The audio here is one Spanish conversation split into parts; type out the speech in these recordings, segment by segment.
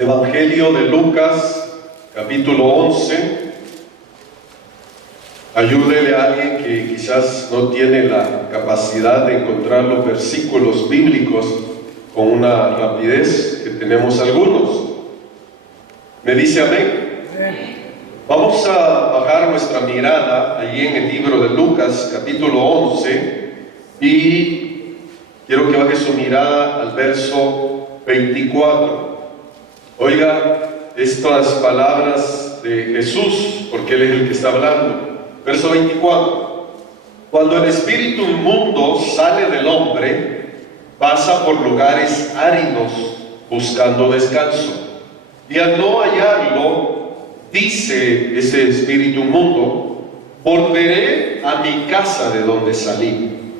Evangelio de Lucas, capítulo 11. Ayúdele a alguien que quizás no tiene la capacidad de encontrar los versículos bíblicos con una rapidez que tenemos algunos. ¿Me dice amén? Vamos a bajar nuestra mirada allí en el libro de Lucas, capítulo 11, y quiero que baje su mirada al verso 24. Oiga estas palabras de Jesús, porque Él es el que está hablando. Verso 24. Cuando el espíritu inmundo sale del hombre, pasa por lugares áridos buscando descanso. Y al no hallarlo, dice ese espíritu inmundo: volveré a mi casa de donde salí.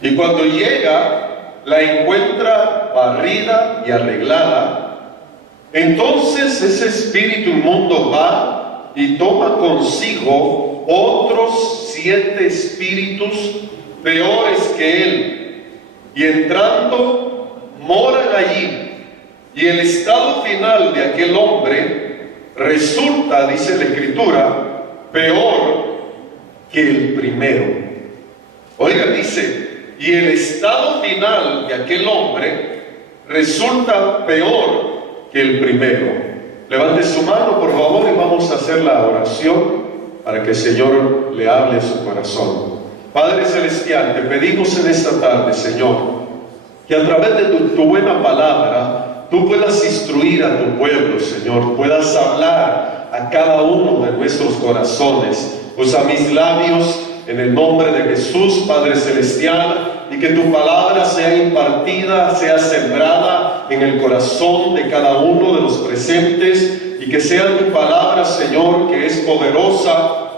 Y cuando llega, la encuentra barrida y arreglada. Entonces ese espíritu inmundo va y toma consigo otros 7 espíritus peores que él, y entrando moran allí. Y el estado final de aquel hombre resulta, dice la Escritura, peor que el primero. Oiga, dice, y el estado final de aquel hombre resulta peor que el primero. Levante su mano, por favor, y vamos a hacer la oración para que el Señor le hable a su corazón. Padre Celestial, te pedimos en esta tarde, Señor, que a través de tu buena palabra, tú puedas instruir a tu pueblo, Señor, puedas hablar a cada uno de nuestros corazones. Usa mis labios en el nombre de Jesús, Padre Celestial, y que tu palabra sea impartida, sea sembrada en el corazón de cada uno de los presentes, y que sea tu palabra, Señor, que es poderosa,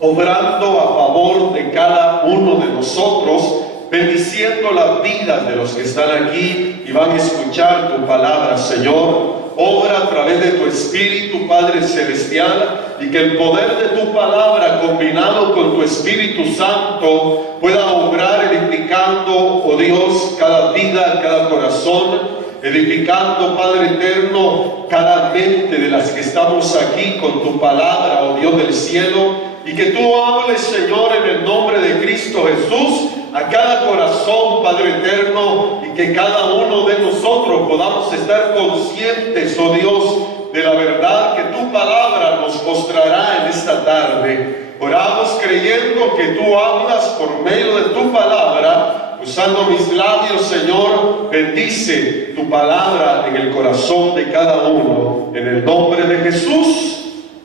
obrando a favor de cada uno de nosotros, bendiciendo las vidas de los que están aquí y van a escuchar tu palabra, Señor. Obra a través de tu Espíritu, Padre Celestial, y que el poder de tu palabra, combinado con tu Espíritu Santo, pueda obrar edificando, oh Dios, cada vida, cada corazón, edificando, Padre eterno, cada mente de las que estamos aquí con tu palabra, oh Dios del cielo, y que tú hables, Señor, en el nombre de Cristo Jesús, a cada corazón, Padre eterno, y que cada uno de nosotros podamos estar conscientes, oh Dios, de la verdad que tu palabra nos mostrará en esta tarde. Oramos creyendo que tú hablas por medio de tu palabra, usando mis labios, Señor. Bendice tu palabra en el corazón de cada uno, en el nombre de Jesús.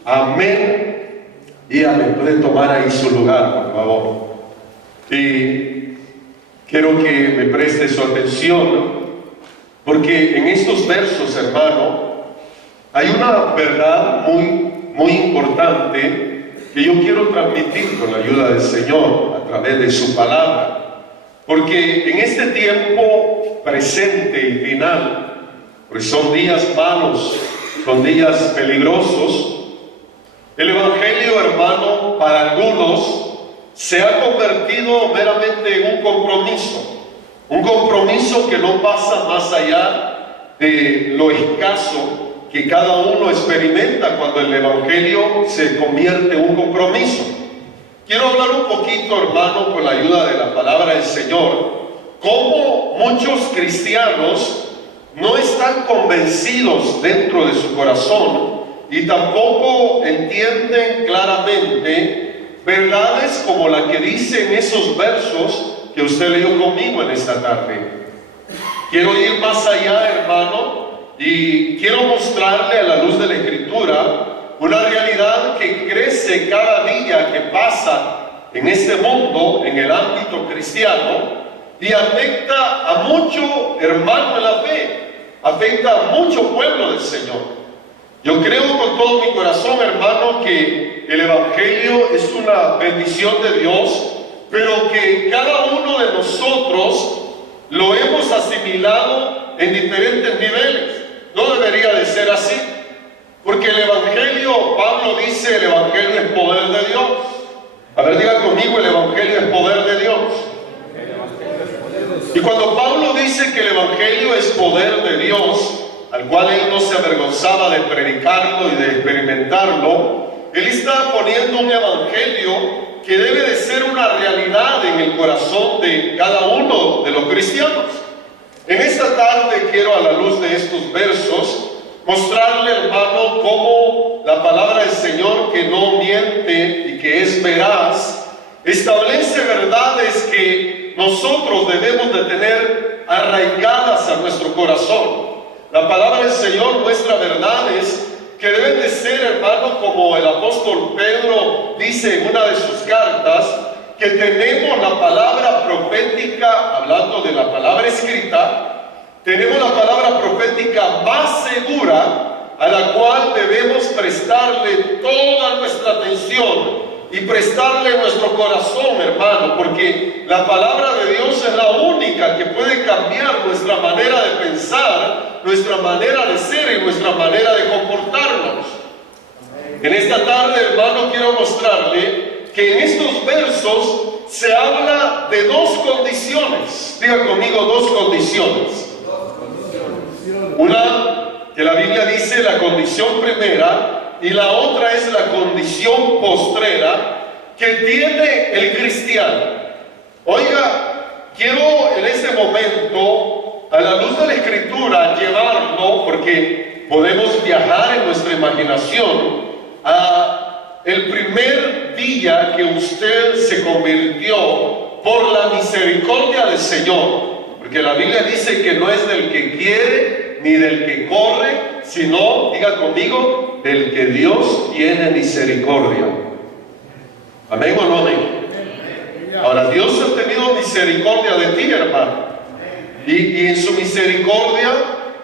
Amén y amén. Pueden tomar ahí su lugar, por favor. Y quiero que me preste su atención, porque en estos versos, hermano, hay una verdad muy importante que yo quiero transmitir con la ayuda del Señor a través de su palabra. Porque en este tiempo presente y final, pues son días malos, son días peligrosos, el Evangelio, hermano, para algunos se ha convertido meramente en un compromiso que no pasa más allá de lo escaso que cada uno experimenta cuando el Evangelio se convierte en un compromiso. Quiero hablar un poquito, hermano, con la ayuda de la palabra del Señor, cómo muchos cristianos no están convencidos dentro de su corazón y tampoco entienden claramente verdades como la que dicen esos versos que usted leyó conmigo en esta tarde. Quiero ir más allá, hermano, y quiero mostrarle a la luz de la Escritura una realidad que crece cada día que pasa en este mundo, en el ámbito cristiano, y afecta a mucho hermano en la fe, afecta a mucho pueblo del Señor. Yo creo con todo mi corazón, hermano, que el Evangelio es una bendición de Dios, pero que cada uno de nosotros lo hemos asimilado en diferentes niveles. No debería de ser así, porque el Evangelio, Pablo dice, el Evangelio es poder de Dios. A ver, diga conmigo, el Evangelio es poder de Dios. Y cuando Pablo dice que el Evangelio es poder de Dios, al cual él no se avergonzaba de predicarlo y de experimentarlo, él está poniendo un evangelio que debe de ser una realidad en el corazón de cada uno de los cristianos. En esta tarde quiero, a la luz de estos versos, mostrarle, hermano, cómo la palabra del Señor, que no miente y que es veraz, establece verdades que nosotros debemos de tener arraigadas a nuestro corazón. La palabra del Señor muestra verdades que deben de ser, hermano, como el apóstol Pedro dice en una de sus cartas, que tenemos la palabra profética, hablando de la palabra escrita, tenemos la palabra profética más segura, a la cual debemos prestarle toda nuestra atención y prestarle nuestro corazón, hermano, porque la palabra de Dios es la única que puede cambiar nuestra manera de pensar, nuestra manera de ser y nuestra manera de comportarnos. En esta tarde, hermano, quiero mostrarle que en estos versos se habla de dos condiciones. Diga conmigo, dos condiciones. Una, que la Biblia dice la condición primera, y la otra es la condición postrera que tiene el cristiano. Oiga, quiero en este momento, a la luz de la Escritura, llevarlo, porque podemos viajar en nuestra imaginación a el primer día que usted se convirtió por la misericordia del Señor. Porque la Biblia dice que no es del que quiere ni del que corre, sino, diga conmigo, del que Dios tiene misericordia. ¿Amén o no amén? Ahora, Dios ha tenido misericordia de ti, hermano. Y en su misericordia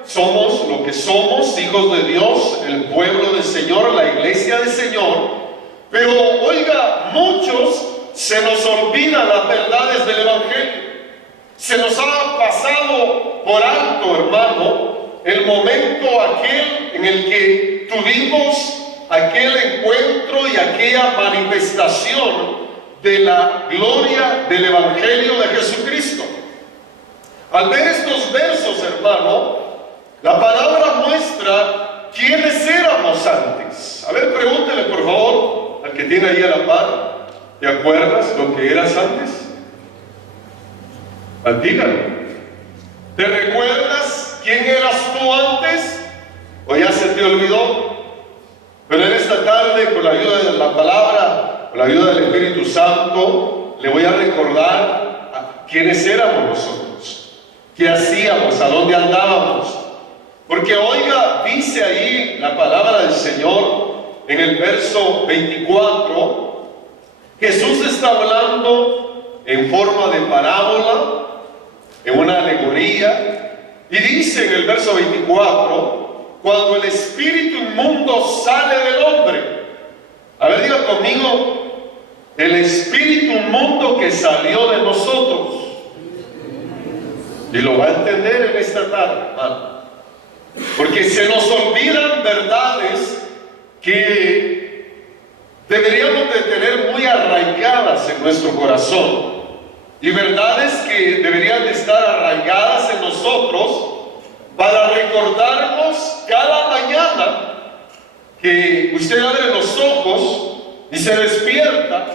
somos lo que somos, hijos de Dios, el pueblo del Señor, la iglesia del Señor. Pero, oiga, muchos se nos olvidan las verdades del Evangelio. Se nos ha pasado por alto, hermano, el momento aquel en el que tuvimos aquel encuentro y aquella manifestación de la gloria del Evangelio de Jesucristo. Al ver estos versos, hermano, la palabra muestra quiénes éramos antes. A ver, pregúntele por favor al que tiene ahí a la par, ¿te acuerdas lo que eras antes? Dígalo. ¿Te recuerdas quién eras tú antes? ¿O ya se te olvidó? Pero en esta tarde, con la ayuda de la palabra, con la ayuda del Espíritu Santo, le voy a recordar quiénes éramos nosotros, qué hacíamos, a dónde andábamos. Porque oiga, dice ahí la palabra del Señor en el verso 24, Jesús está hablando en forma de parábola, en una alegoría, y dice en el verso 24, cuando el espíritu inmundo sale del hombre. A ver, diga conmigo, el espíritu inmundo que salió de nosotros. Y lo va a entender en esta tarde, hermano. Porque se nos olvidan verdades que deberíamos de tener muy arraigadas en nuestro corazón. Y verdades que deberían de estar arraigadas en nosotros para recordarnos cada mañana que usted abre los ojos y se despierta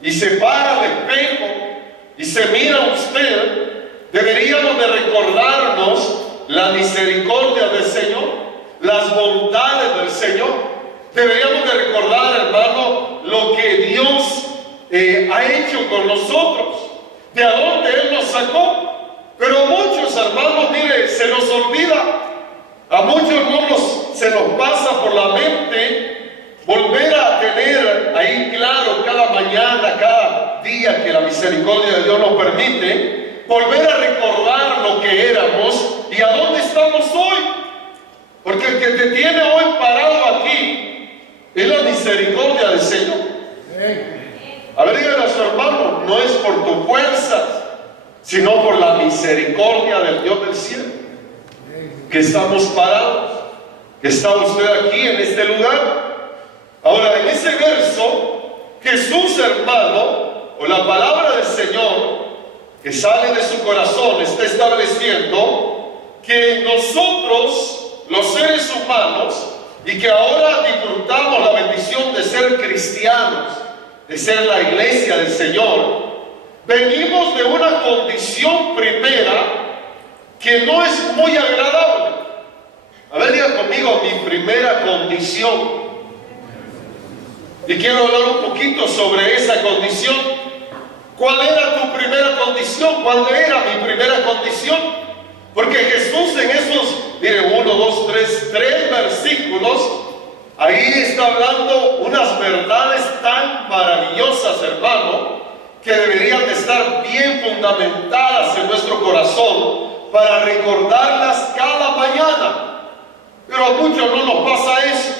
y se para al espejo y se mira a usted. Deberíamos de recordarnos la misericordia del Señor, las bondades del Señor. Deberíamos de recordar, hermano, lo que Dios ha hecho con nosotros, de a dónde Él nos sacó. Pero muchos, hermanos, mire, se nos olvida. A muchos se nos pasa por la mente volver a tener ahí claro cada mañana, cada día que la misericordia de Dios nos permite, volver a recordar lo que éramos y a dónde estamos hoy. Porque el que te tiene hoy parado aquí es la misericordia del Señor. A ver, dígale a su hermano, no es por tu fuerza, sino por la misericordia del Dios del cielo, que estamos parados, que está usted aquí en este lugar. Ahora, en ese verso, Jesús, hermano, o la palabra del Señor, que sale de su corazón, está estableciendo que nosotros los seres humanos, y que ahora disfrutamos la bendición de ser cristianos, de ser la iglesia del Señor, venimos de una condición primera que no es muy agradable. A ver, diga conmigo, mi primera condición. Y quiero hablar un poquito sobre esa condición. ¿Cuál era tu primera condición? ¿Cuál era mi primera condición? Porque Jesús en esos, mire, 1, 2, 3 versículos, ahí está hablando unas verdades tan maravillosas, hermano, que deberían de estar bien fundamentadas en nuestro corazón para recordarlas cada mañana. Pero a muchos no nos pasa eso.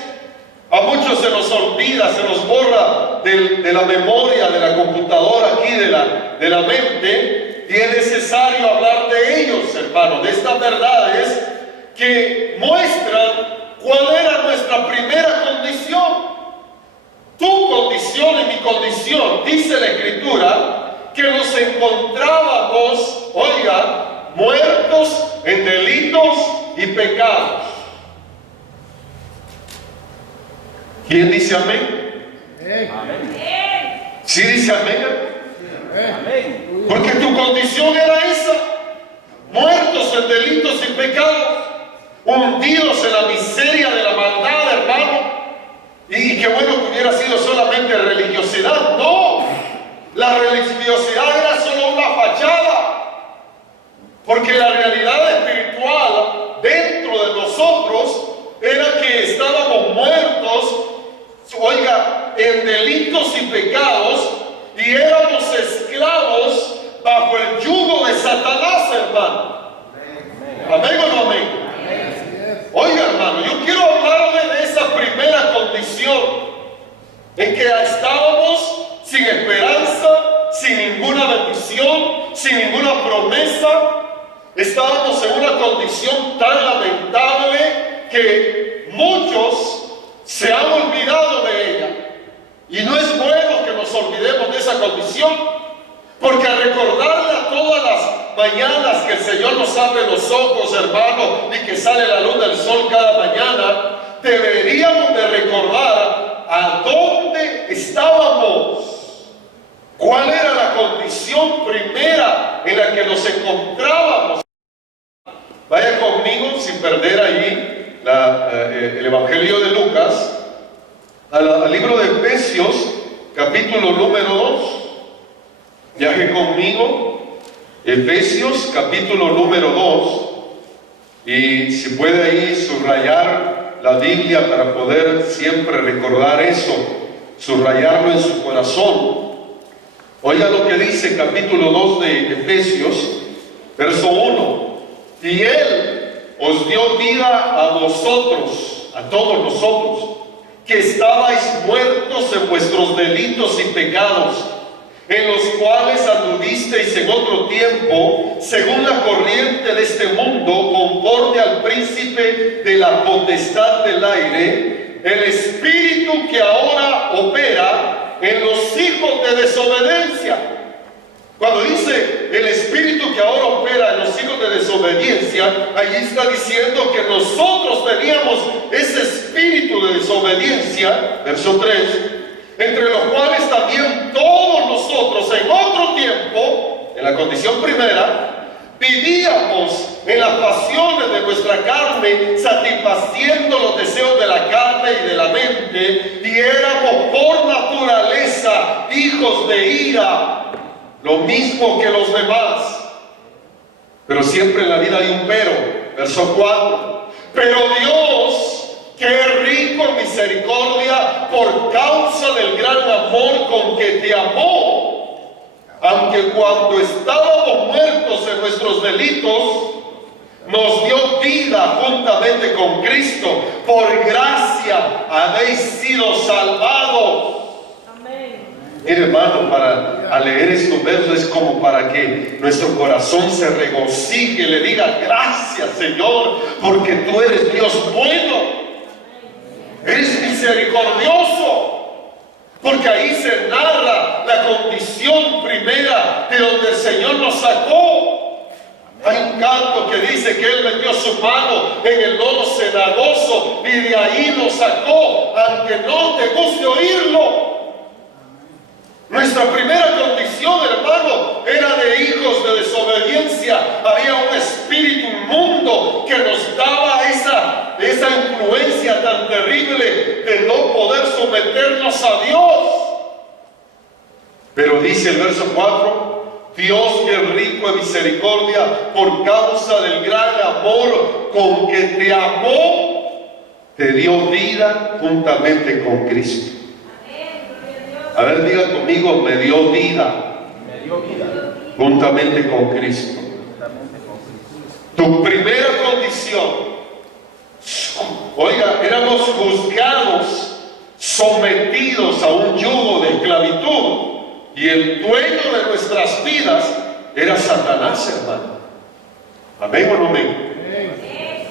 A muchos se nos olvida, se nos borra de la memoria, de la computadora aquí, de la mente, y es necesario hablar de ellos, hermano, de estas verdades que muestran cuál era nuestra primera condición. Tu condición y mi condición, dice la Escritura, que nos encontrábamos, oiga, muertos en delitos y pecados. ¿Quién dice amén? Amén. ¿Sí dice amén? Amén. Porque tu condición era esa, muertos en delitos y pecados, hundidos en la miseria de la maldad, hermano. Y qué bueno que hubiera sido solamente religiosidad. No, la religiosidad era solo una fachada, porque la realidad espiritual dentro de nosotros era que estábamos muertos, oiga, en delitos y pecados, y éramos esclavos bajo el yugo de Satanás, hermano. ¿Amén o no amén? Oiga, hermano, yo quiero hablarle de esa primera condición en que estábamos sin esperanza, sin ninguna bendición, sin ninguna promesa. Estábamos en una condición tan lamentable que muchos se han olvidado de ella. Y no es bueno que nos olvidemos de esa condición, porque al recordarla todas las mañanas que el Señor nos abre los ojos, hermano, y que sale la luz del sol cada mañana, deberíamos de recordar a dónde estábamos, cuál era la condición primera en la que nos encontrábamos. Vaya conmigo, sin perder allí el Evangelio de Lucas, al libro de Efesios, capítulo número 2. Viaje conmigo, Efesios, capítulo número 2, y si puede ahí subrayar la Biblia para poder siempre recordar eso, subrayarlo en su corazón. Oiga lo que dice capítulo 2 de Efesios, verso 1. Y Él os dio vida a vosotros, a todos nosotros, que estabais muertos en vuestros delitos y pecados, en los cuales anduvisteis en otro tiempo, según la corriente de este mundo, conforme al príncipe de la potestad del aire, el espíritu que ahora opera en los hijos de desobediencia. Cuando dice el espíritu que ahora opera en los hijos de desobediencia, allí está diciendo que nosotros teníamos ese espíritu de desobediencia, verso 3, entre los cuales también todos nosotros en otro tiempo, en la condición primera, vivíamos en las pasiones de nuestra carne, satisfaciendo los deseos de la carne y de la mente, y éramos por naturaleza hijos de ira, lo mismo que los demás. Pero siempre en la vida hay un pero. Verso 4. Pero Dios, que es rico en misericordia, por causa del gran amor con que te amó, aunque cuando estábamos muertos en nuestros delitos, nos dio vida juntamente con Cristo. Por gracia habéis sido salvados. Mire, hermano, al leer estos versos es como para que nuestro corazón se regocije y le diga: gracias, Señor, porque tú eres Dios bueno, eres misericordioso. Porque ahí se narra la condición primera de donde el Señor nos sacó. Hay un un canto que dice que Él metió su mano en el lodo cenagoso y de ahí lo sacó, aunque no te guste oírlo. Nuestra primera condición, hermano, era de hijos de desobediencia. Había un espíritu inmundo que nos daba esa influencia tan terrible de no poder someternos a Dios. Pero dice el verso 4, Dios, que es rico en misericordia, por causa del gran amor con que te amó, te dio vida juntamente con Cristo. A ver, diga conmigo, me dio vida. Me dio vida. Juntamente con Cristo. Tu primera condición, oiga, éramos juzgados, sometidos a un yugo de esclavitud. Y el dueño de nuestras vidas era Satanás, hermano. ¿Amén o no amén?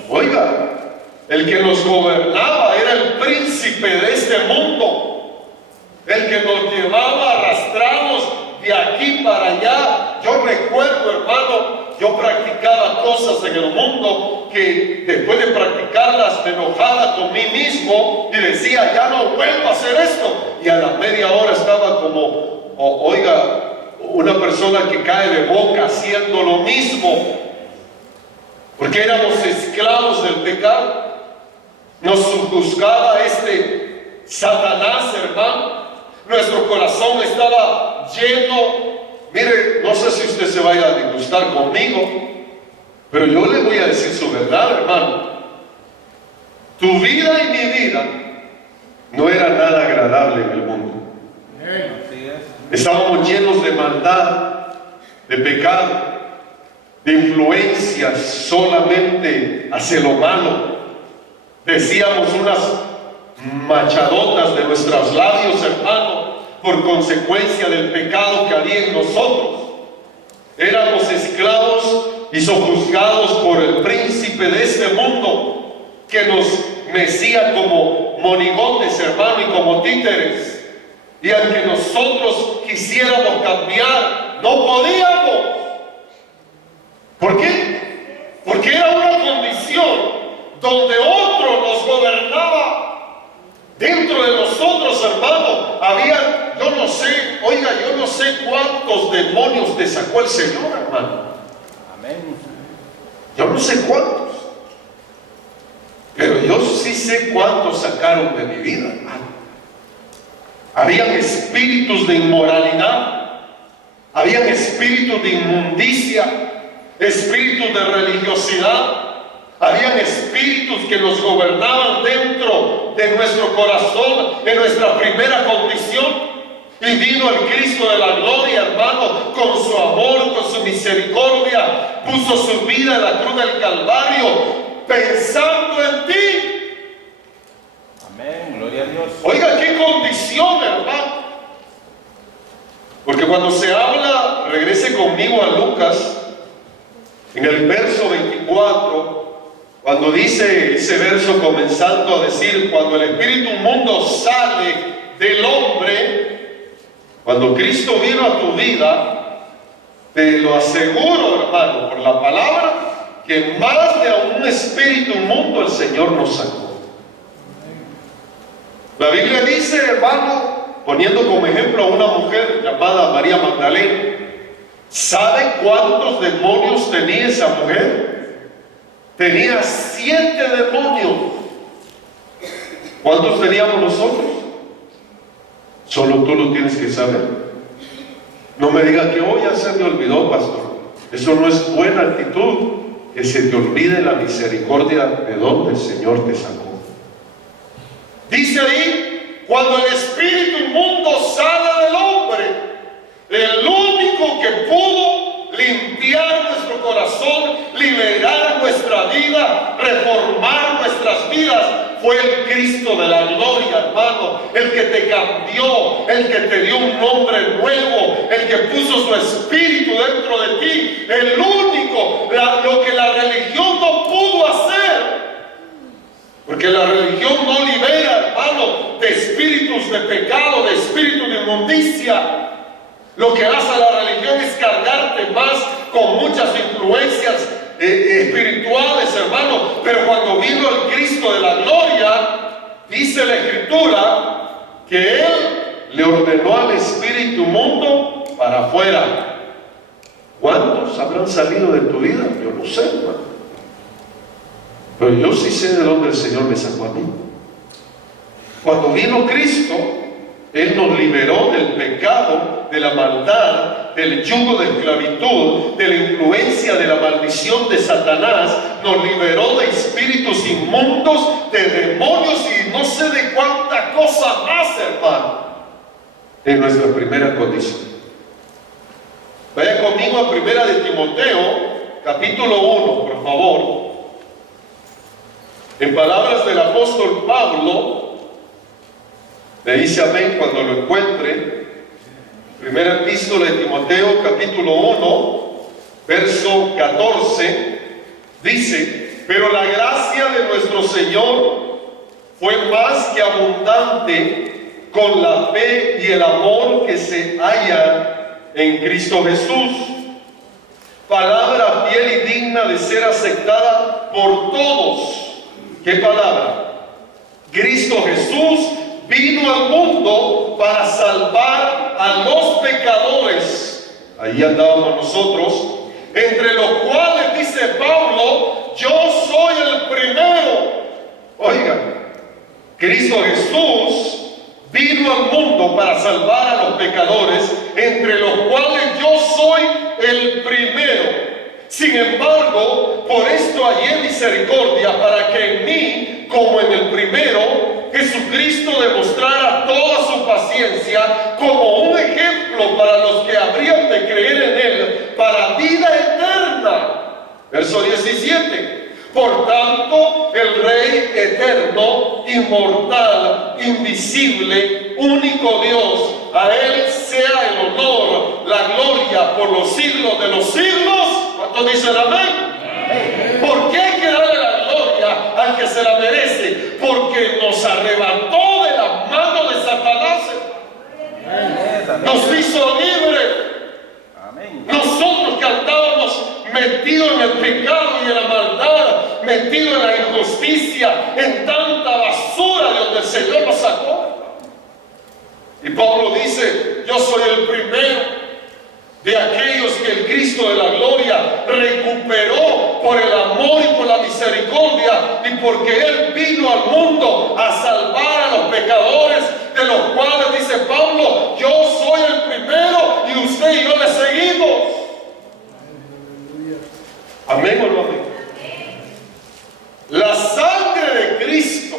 Oiga, el que nos gobernaba era el príncipe de este mundo. El que nos llevaba arrastrados de aquí para allá. Yo recuerdo, hermano, yo practicaba cosas en el mundo que después de practicarlas me enojaba con mí mismo y decía, ya no vuelvo a hacer esto. Y a la media hora estaba como, oiga, una persona que cae de boca haciendo lo mismo. Porque éramos esclavos del pecado. Nos juzgaba este Satanás, hermano. Nuestro corazón estaba lleno. Mire, no sé si usted se vaya a disgustar conmigo, pero yo le voy a decir su verdad, hermano. Tu vida y mi vida no era nada agradable en el mundo. Estábamos llenos de maldad, de pecado, de influencias solamente hacia lo malo. Decíamos unas machadotas de nuestros labios, hermano, por consecuencia del pecado que había en nosotros. Éramos esclavos y sojuzgados por el príncipe de este mundo, que nos mecía como monigotes, hermano, y como títeres. Y aunque nosotros quisiéramos cambiar, no podíamos. ¿Por qué? Porque era una condición donde otro nos gobernaba. Dentro de nosotros, hermano, había, yo no sé, oiga, yo no sé cuántos demonios te sacó el Señor, hermano. Amén. Yo no sé cuántos. Pero yo sí sé cuántos sacaron de mi vida, hermano. Habían espíritus de inmoralidad, habían espíritus de inmundicia, espíritus de religiosidad. Habían espíritus que nos gobernaban dentro de nuestro corazón, en nuestra primera condición. Y vino el Cristo de la gloria, hermano, con su amor, con su misericordia. Puso su vida en la cruz del Calvario, pensando en ti. Amén, gloria a Dios. Oiga, qué condición, hermano. Porque cuando se habla, regrese conmigo a Lucas, en el verso 24, cuando dice ese verso comenzando a decir, cuando el espíritu inmundo sale del hombre, cuando Cristo vino a tu vida, te lo aseguro, hermano, por la palabra, que más de un espíritu inmundo el Señor nos sacó. La Biblia dice, hermano, poniendo como ejemplo a una mujer llamada María Magdalena, ¿sabe cuántos demonios tenía esa mujer? Tenía 7 demonios. ¿Cuántos teníamos nosotros? Solo tú lo tienes que saber. No me diga que hoy ya se me olvidó, pastor. Eso no es buena actitud, que se te olvide la misericordia de donde el Señor te sacó. Dice ahí, cuando el espíritu inmundo sale del hombre, el único que pudo limpiar nuestro corazón, liberar nuestra vida, reformar nuestras vidas, fue el Cristo de la gloria, hermano. El que te cambió, el que te dio un nombre nuevo, el que puso su espíritu dentro de ti, el único, lo que la religión no pudo hacer. Porque la religión no libera, hermano, de espíritus de pecado, de espíritus de inmundicia. Lo que hace la religión es cargarte más con muchas influencias espirituales, hermano, pero cuando vino el Cristo de la gloria, dice la Escritura que Él le ordenó al espíritu mundo para afuera. ¿Cuántos habrán salido de tu vida? Yo no sé, hermano, pero yo sí sé de dónde el Señor me sacó a mí. Cuando vino Cristo, Él nos liberó del pecado, de la maldad, del yugo de esclavitud, de la influencia de la maldición de Satanás. Nos liberó de espíritus inmundos, de demonios y no sé de cuánta cosa más, hermano, en nuestra primera condición. Vaya conmigo a Primera de Timoteo, capítulo 1, por favor. En palabras del apóstol Pablo, le dice amén cuando lo encuentre. Primera epístola de Timoteo, capítulo 1, verso 14, dice: pero la gracia de nuestro Señor fue más que abundante con la fe y el amor que se halla en Cristo Jesús. Palabra fiel y digna de ser aceptada por todos. ¿Qué palabra? Cristo Jesús vino al mundo para salvar a los pecadores. Ahí andábamos nosotros, entre los cuales dice Pablo: yo soy el primero. Oiga, Cristo Jesús vino al mundo para salvar a los pecadores, entre los cuales yo soy el primero. Sin embargo, por esto hallé misericordia, para que en mí, como en el primero, Jesucristo demostrara toda su paciencia como un ejemplo para los que habrían de creer en Él, para vida eterna. Verso 17. Por tanto, el Rey eterno, inmortal, invisible, único Dios, a Él sea el honor, la gloria por los siglos de los siglos. ¿Cuántos dicen amén? ¿Por qué hay que darle la gloria al que se la merece? Porque nos arrebató de las manos de Satanás. Nos hizo libres. Nosotros que andábamos metidos en el pecado y en la maldad, metidos en la injusticia, en tanta basura de donde el Señor nos sacó. Y Pablo dice: yo soy el primero de aquellos que el Cristo de la gloria recuperó por el amor y por la misericordia, y porque Él vino al mundo a salvar a los pecadores, de los cuales dice Pablo: yo soy el primero y usted y yo le seguimos. Amén o no amén. La sangre de Cristo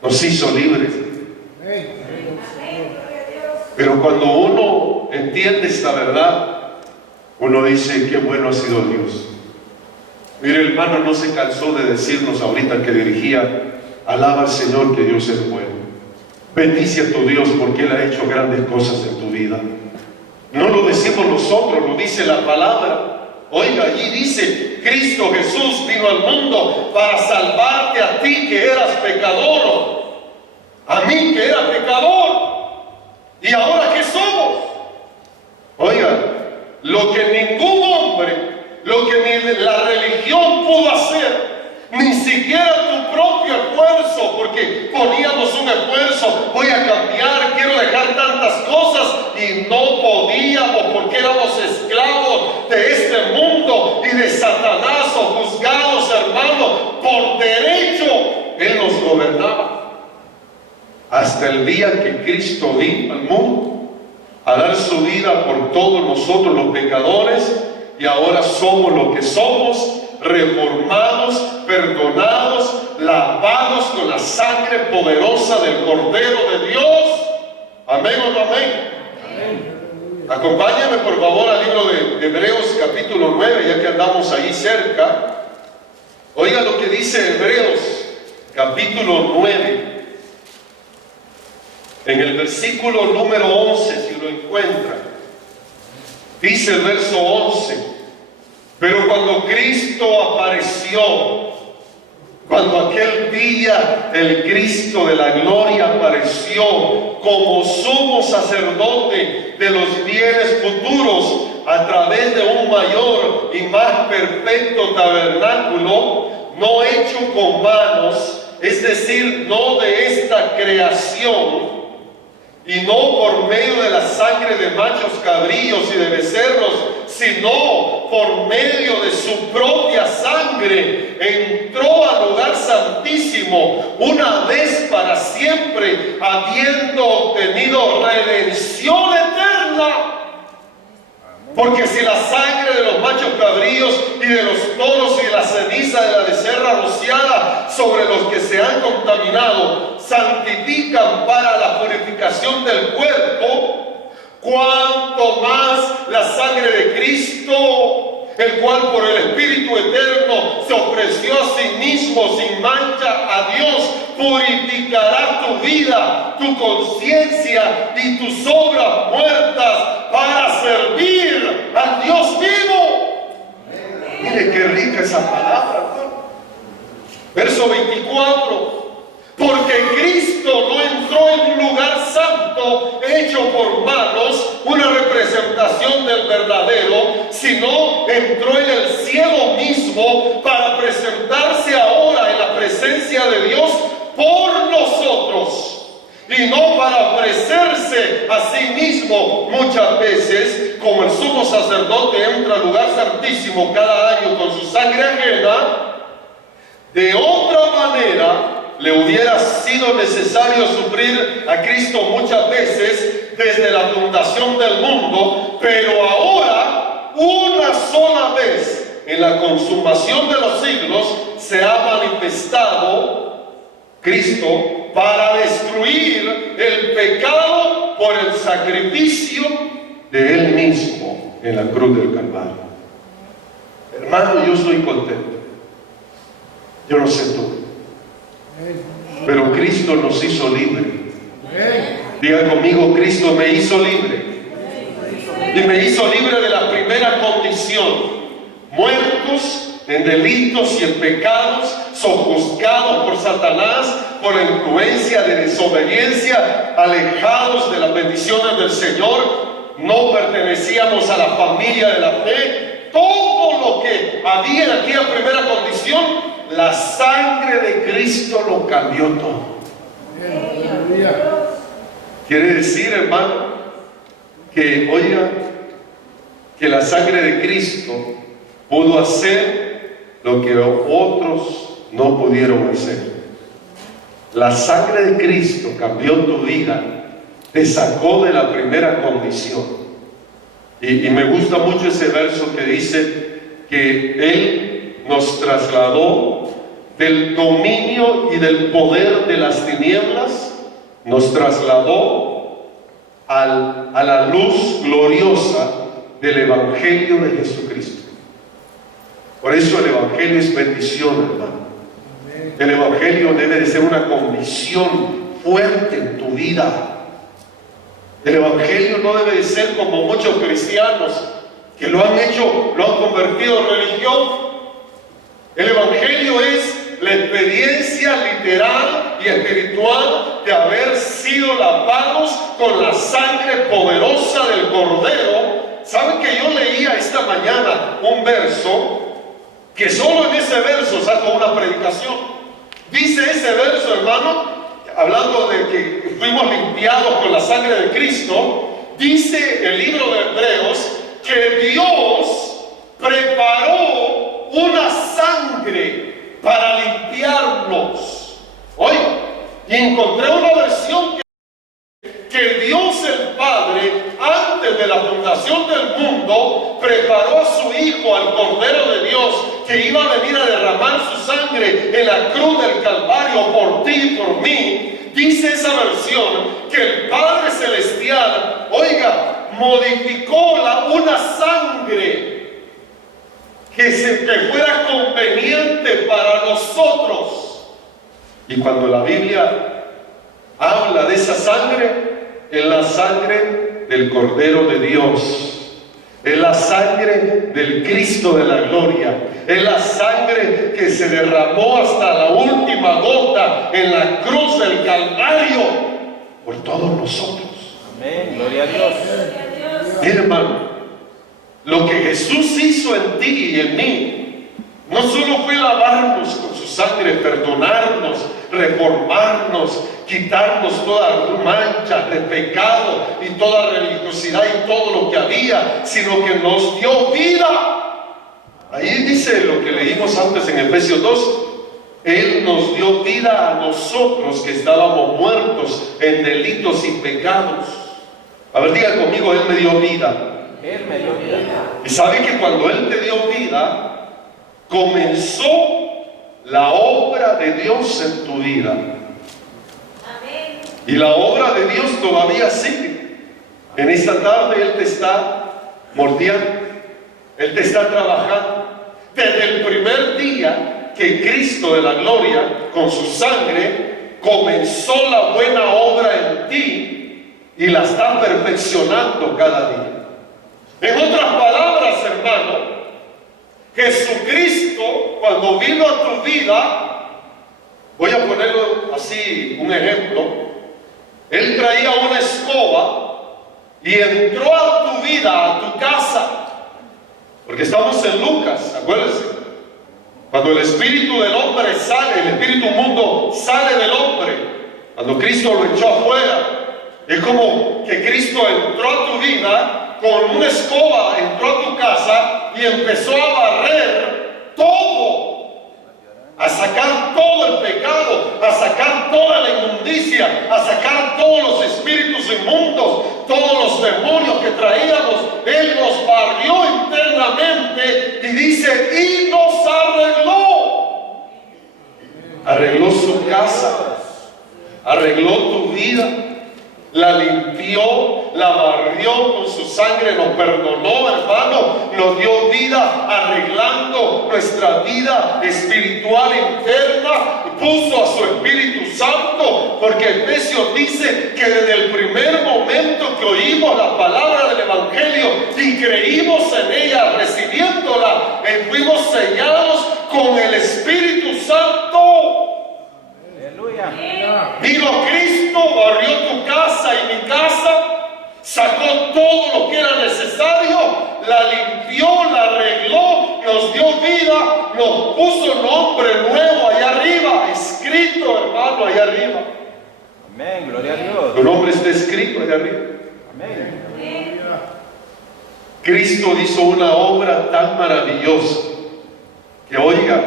nos hizo libres. Pero cuando uno entiende esta verdad, uno dice: qué bueno ha sido Dios. Mire, el hermano no se cansó de decirnos ahorita que dirigía: alaba al Señor, que Dios es bueno. Bendice a tu Dios porque Él ha hecho grandes cosas en tu vida. No lo decimos nosotros, lo dice la palabra. Oiga, allí dice: Cristo Jesús vino al mundo para salvarte a ti que eras pecador, a mí que era pecador. ¿Y ahora qué somos? Oiga, lo que ningún hombre, lo que ni la religión pudo hacer, ni siquiera tu propio esfuerzo, porque poníamos un esfuerzo: voy a cambiar, quiero dejar tantas cosas, y no podíamos porque éramos esclavos de este mundo y de Satanás, o juzgados, hermanos, por derecho. Él nos gobernaba. Hasta el día que Cristo vino al mundo a dar su vida por todos nosotros los pecadores, y ahora somos lo que somos, reformados, perdonados, lavados con la sangre poderosa del Cordero de Dios. Amén o no amén. Amén. Acompáñame por favor al libro de Hebreos capítulo 9, ya que andamos ahí cerca. Oiga lo que dice Hebreos capítulo 9. En el versículo número 11, si lo encuentra, dice el verso 11: pero cuando Cristo apareció, cuando aquel día el Cristo de la gloria apareció como sumo sacerdote de los bienes futuros, a través de un mayor y más perfecto tabernáculo, no hecho con manos, es decir, no de esta creación, y no por medio de la sangre de machos cabríos y de becerros, sino por medio de su propia sangre, entró al lugar santísimo una vez para siempre, habiendo obtenido redención eterna. Porque si la sangre de los machos cabríos y de los toros y la ceniza de la becerra rociada sobre los que se han contaminado santifican para la purificación del cuerpo, cuanto más la sangre de Cristo, el cual por el Espíritu eterno se ofreció a sí mismo sin mancha a Dios, purificará tu vida, tu conciencia y tus obras muertas para servir al Dios vivo. Mire qué rica esa palabra, hermano. Verso 24. Porque Cristo no entró en un lugar santo hecho por manos, una representación del verdadero, sino entró en el cielo mismo para presentarse ahora en la presencia de Dios por nosotros, y no para ofrecerse a sí mismo muchas veces, como el sumo sacerdote entra al lugar santísimo cada año con su sangre ajena. De otra manera, le hubiera sido necesario sufrir a Cristo muchas veces desde la fundación del mundo, pero ahora, una sola vez, en la consumación de los siglos, se ha manifestado Cristo para destruir el pecado por el sacrificio de Él mismo en la cruz del Calvario. Hermano, yo estoy contento. Yo no sé tú, pero Cristo nos hizo libre. Diga conmigo, Cristo me hizo libre. Y me hizo libre de la primera condición: muertos en delitos y en pecados, sojuzgados por Satanás, por la influencia de desobediencia, alejados de las bendiciones del Señor, no pertenecíamos a la familia de la fe. Todo lo que había en aquella primera condición, la sangre de Cristo lo cambió todo. Quiere decir, hermano, que oiga, que la sangre de Cristo pudo hacer lo que otros no pudieron hacer. La sangre de Cristo cambió tu vida, te sacó de la primera condición. Y me gusta mucho ese verso que dice que Él nos trasladó del dominio y del poder de las tinieblas, nos trasladó a la luz gloriosa del Evangelio de Jesucristo. Por eso el Evangelio es bendición, hermano. El Evangelio debe de ser una convicción fuerte en tu vida. El Evangelio no debe de ser como muchos cristianos que lo han convertido en religión. El Evangelio es la experiencia literal y espiritual de haber sido lavados con la sangre poderosa del Cordero. ¿Saben que yo leía esta mañana un verso que solo en ese verso saco una predicación? Dice ese verso, hermano, hablando de que fuimos limpiados con la sangre de Cristo, dice el libro de Hebreos que Dios preparó una sangre para limpiarnos. Hoy, y encontré una versión que Dios el Padre, antes de la fundación del mundo, preparó a su Hijo, al Cordero de Dios, que iba a venir a derramar su sangre en la cruz del Calvario por ti y por mí. Dice esa versión que el Padre Celestial, oiga, modificó una sangre que fuera conveniente para nosotros. Y cuando la Biblia habla de esa sangre, es la sangre del Cordero de Dios, es la sangre del Cristo de la gloria, es la sangre que se derramó hasta la última gota en la cruz del Calvario por todos nosotros. Amén, gloria a Dios. Mire, hermano, lo que Jesús hizo en ti y en mí, no solo fue lavarnos con su sangre, perdonarnos, reformarnos, quitarnos toda mancha de pecado y toda religiosidad y todo lo que había, sino que nos dio vida. Ahí dice lo que leímos antes en Efesios 2. Él nos dio vida a nosotros que estábamos muertos en delitos y pecados. A ver, diga conmigo, Él me dio vida. Él me dio vida. Y sabe que cuando Él te dio vida, comenzó la obra de Dios en tu vida. Amén. Y la obra de Dios todavía sigue. En esta tarde Él te está moldeando, Él te está trabajando. Desde el primer día que Cristo de la gloria, con su sangre, comenzó la buena obra en ti y la está perfeccionando cada día. En otras palabras, hermano, Jesucristo, cuando vino a tu vida, voy a ponerlo así, un ejemplo, Él traía una escoba y entró a tu vida, a tu casa, porque estamos en Lucas, acuérdense, cuando el espíritu del hombre sale, el espíritu mundo sale del hombre, cuando Cristo lo echó afuera, es como que Cristo entró a tu vida con una escoba, entró a tu casa y empezó a barrer todo, a sacar todo el pecado, a sacar toda la inmundicia, a sacar todos los espíritus inmundos, todos los demonios que traíamos. Él nos barrió internamente y dice, y nos arregló su casa, arregló tu vida, la limpió, la barrió con su sangre, nos perdonó, hermano, nos dio vida, arreglando nuestra vida espiritual interna, puso a su Espíritu Santo, porque Efesios dice que desde el primer momento que oímos la palabra del Evangelio y creímos en ella, recibiéndola, fuimos sellados con el Espíritu Santo. Aleluya. Vino Cristo, barrió tu casa y mi casa, sacó todo lo que era necesario, la limpió, la arregló, nos dio vida, nos puso nombre nuevo allá arriba, escrito, hermano, allá arriba. Amén, gloria a Dios. Tu nombre está escrito allá arriba. Amén. Cristo hizo una obra tan maravillosa que, oiga,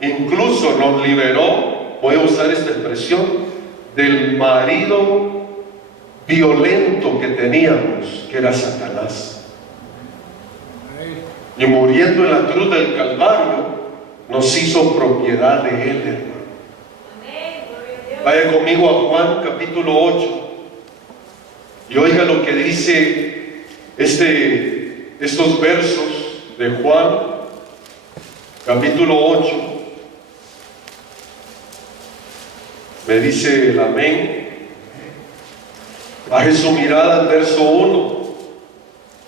incluso nos liberó, voy a usar esta expresión, del marido violento que teníamos, que era Satanás. Y muriendo en la cruz del Calvario, nos hizo propiedad de él, hermano. Vaya conmigo a Juan capítulo 8 y oiga lo que dice estos versos de Juan capítulo 8. Me dice el amén. Baje su mirada al verso 1.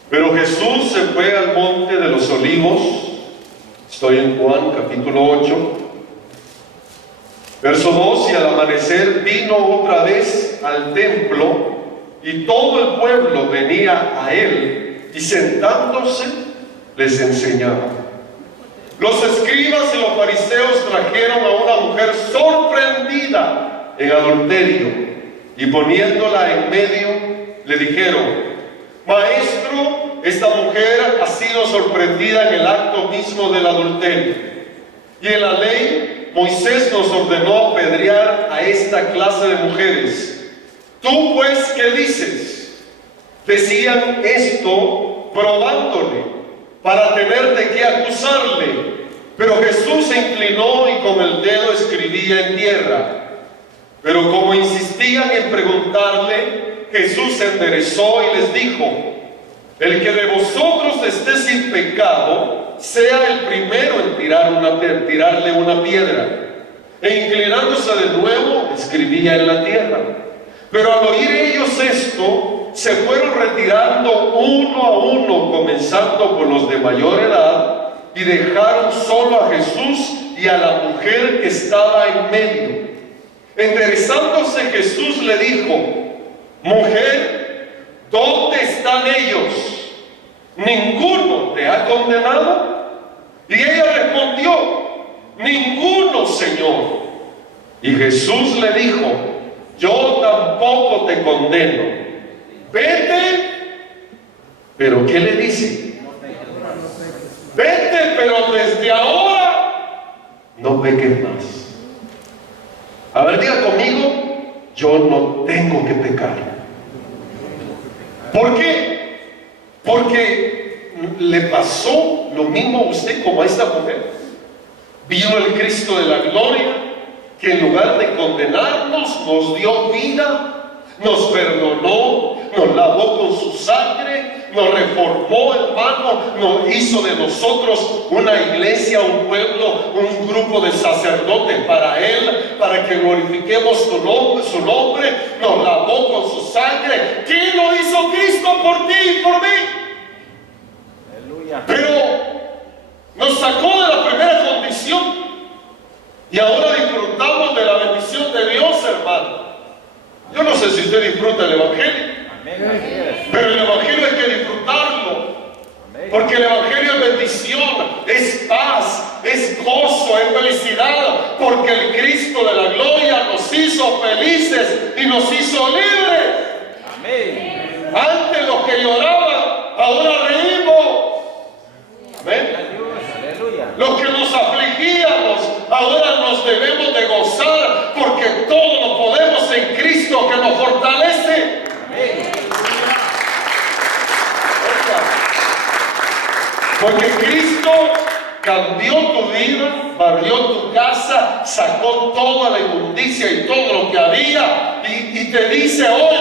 Pero Jesús se fue al monte de los olivos. Estoy en Juan capítulo 8. Verso 2. Y al amanecer vino otra vez al templo, y todo el pueblo venía a él, y sentándose les enseñaba. Los escribas y los fariseos trajeron a una mujer sorprendida en adulterio, y poniéndola en medio, le dijeron: Maestro, esta mujer ha sido sorprendida en el acto mismo del adulterio, y en la ley Moisés nos ordenó apedrear a esta clase de mujeres. ¿Tú pues qué dices? Decían esto probándole, para tener de qué acusarle. Pero Jesús se inclinó y con el dedo escribía en tierra. Pero como insistían en preguntarle, Jesús se enderezó y les dijo: el que de vosotros esté sin pecado, sea el primero en tirarle una piedra. E inclinándose de nuevo, escribía en la tierra. Pero al oír ellos esto, se fueron retirando uno a uno, comenzando por los de mayor edad, y dejaron solo a Jesús y a la mujer que estaba en medio. Enderezándose Jesús le dijo: Mujer, ¿dónde están ellos? ¿ninguno te ha condenado? Y ella respondió, ninguno, Señor. Y Jesús le dijo, yo tampoco te condeno. Vete. ¿Pero qué le dice? Vete, pero desde ahora no peques más. A ver, diga conmigo, yo no tengo que pecar. ¿Por qué? Porque le pasó lo mismo a usted como a esta mujer. Vino el Cristo de la gloria, que en lugar de condenarnos, nos dio vida, nos perdonó, nos lavó con su sangre, nos reformó, hermano, nos hizo de nosotros una iglesia, un pueblo, un grupo de sacerdotes para Él, para que glorifiquemos su nombre, nos lavó con su sangre. ¿Qué lo hizo Cristo por ti y por mí? Aleluya. Pero nos sacó de la primera condición y ahora disfrutamos de la bendición de Dios, hermano. Yo no sé si usted disfruta el Evangelio. Amén. Así es. Pero el Evangelio hay que disfrutarlo, Amén. porque el Evangelio es bendición, es paz, es gozo, es felicidad, porque el Cristo de la gloria nos hizo felices y nos hizo libres. Amén. Antes los que lloraban, ahora reímos. Amén. Aleluya. Los que nos afligíamos, ahora nos debemos de gozar, porque todo lo podemos en Cristo que nos fortalece. Amén. Porque Cristo cambió tu vida, barrió tu casa, sacó toda la inmundicia y todo lo que había y te dice hoy,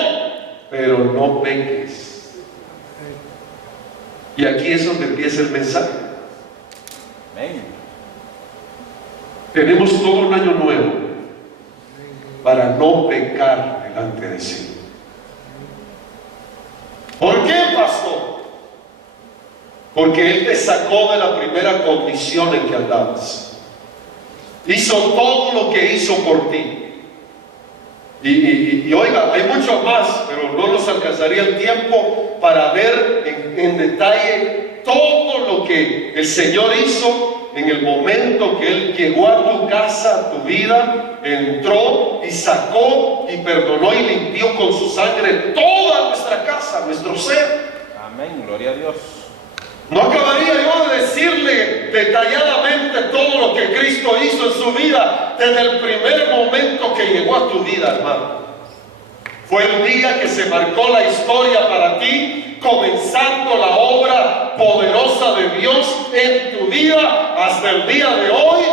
pero no peques. Y aquí es donde empieza el mensaje. Amén. Tenemos todo un año nuevo para no pecar delante de sí. ¿Por qué, pastor? Porque Él te sacó de la primera condición en que andabas. Hizo todo lo que hizo por ti. Y oiga, hay mucho más, pero no nos alcanzaría el tiempo para ver en detalle todo lo que el Señor hizo en el momento que Él llegó a tu casa, a tu vida, entró y sacó y perdonó y limpió con su sangre toda nuestra casa, nuestro ser. Amén. Gloria a Dios. No acabaría yo de decirle detalladamente todo lo que Cristo hizo en su vida desde el primer momento que llegó a tu vida, hermano. Fue el día que se marcó la historia para ti, comenzando la obra poderosa de Dios en tu vida hasta el día de hoy.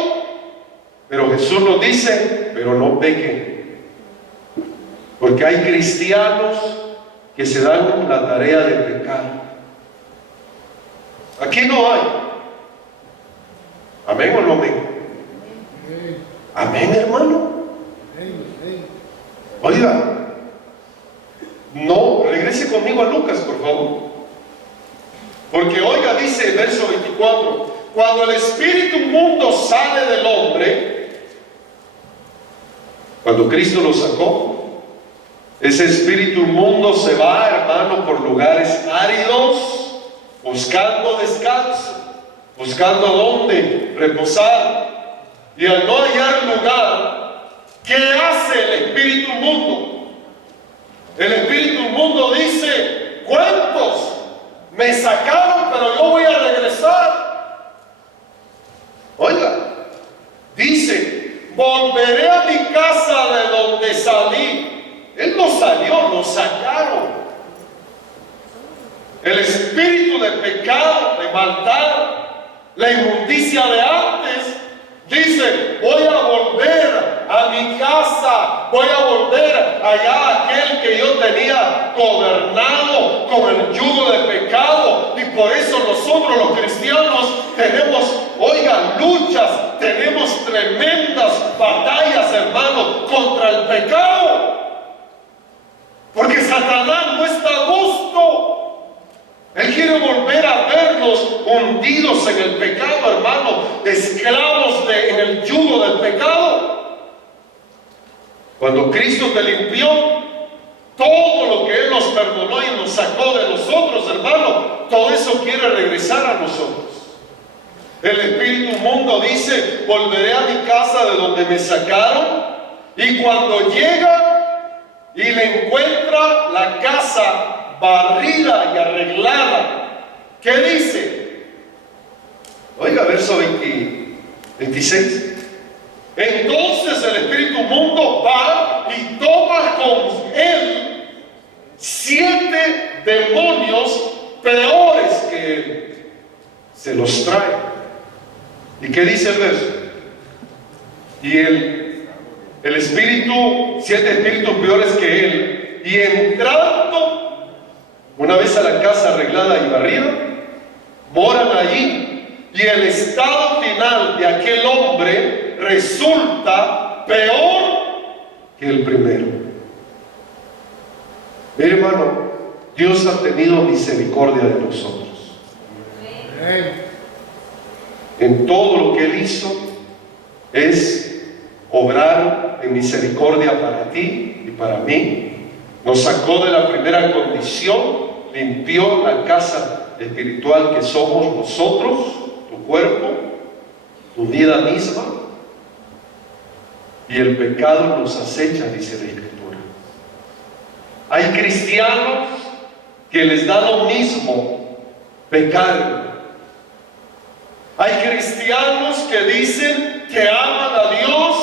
Pero Jesús nos dice, pero no pequen. Porque hay cristianos que se dan la tarea de pecar. Aquí no hay. ¿Amén o no amén? ¿Amén, hermano? Oiga, no, regrese conmigo a Lucas, por favor. Porque oiga, dice el verso 24, cuando el espíritu inmundo sale del hombre, cuando Cristo lo sacó, ese espíritu inmundo se va, hermano, por lugares áridos, buscando descanso, buscando dónde reposar. Y al no hallar lugar, ¿qué hace el espíritu inmundo? El espíritu inmundo dice, ¿cuántos me sacaron, pero yo voy a regresar? Oiga, dice, volveré a mi casa de donde salí. Él no salió, lo sacaron. El espíritu de pecado, de maldad, la inmundicia de antes, dice, voy a volver a mi casa, voy a volver allá a aquel que yo tenía gobernado con el yugo de pecado. Y por eso nosotros los cristianos tenemos, oigan, luchas, tenemos tremendas batallas, hermanos, contra el pecado. Porque Satanás no está a gusto. Él quiere volver a vernos hundidos en el pecado, hermano, esclavos en el yugo del pecado. Cuando Cristo te limpió, todo lo que Él nos perdonó y nos sacó de nosotros, hermano, todo eso quiere regresar a nosotros. El espíritu inmundo dice: volveré a mi casa de donde me sacaron. Y cuando llega y le encuentra la casa barrida y arreglada, ¿qué dice? Oiga, verso 26. Entonces el espíritu inmundo va y toma con él 7 demonios peores que él. Se los trae. ¿Y qué dice el verso? Y el espíritu, 7 espíritus peores que él, y entrando una vez a la casa arreglada y barrida, moran allí, y el estado final de aquel hombre resulta peor que el primero. Mire, hermano, Dios ha tenido misericordia de nosotros. En todo lo que Él hizo es obrar en misericordia para ti y para mí. Nos sacó de la primera condición, limpió la casa espiritual que somos nosotros, tu cuerpo, tu vida misma, y el pecado nos acecha, dice la Escritura. Hay cristianos que les da lo mismo pecar. Hay cristianos que dicen que aman a Dios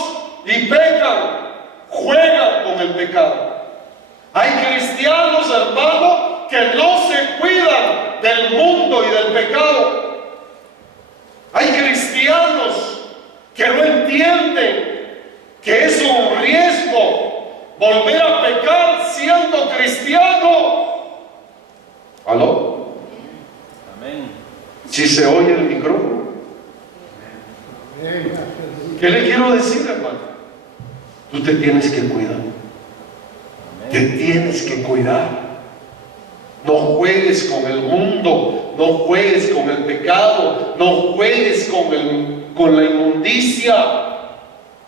y pecan, juegan con el pecado. Hay cristianos, hermano, que no se cuidan del mundo y del pecado. Hay cristianos que no entienden que es un riesgo volver a pecar siendo cristiano. ¿Aló? Amén. Si se oye el micrófono. ¿Qué le quiero decir, hermano? Tú te tienes que cuidar. Te tienes que cuidar. No juegues con el mundo, no juegues con el pecado, no juegues con la inmundicia.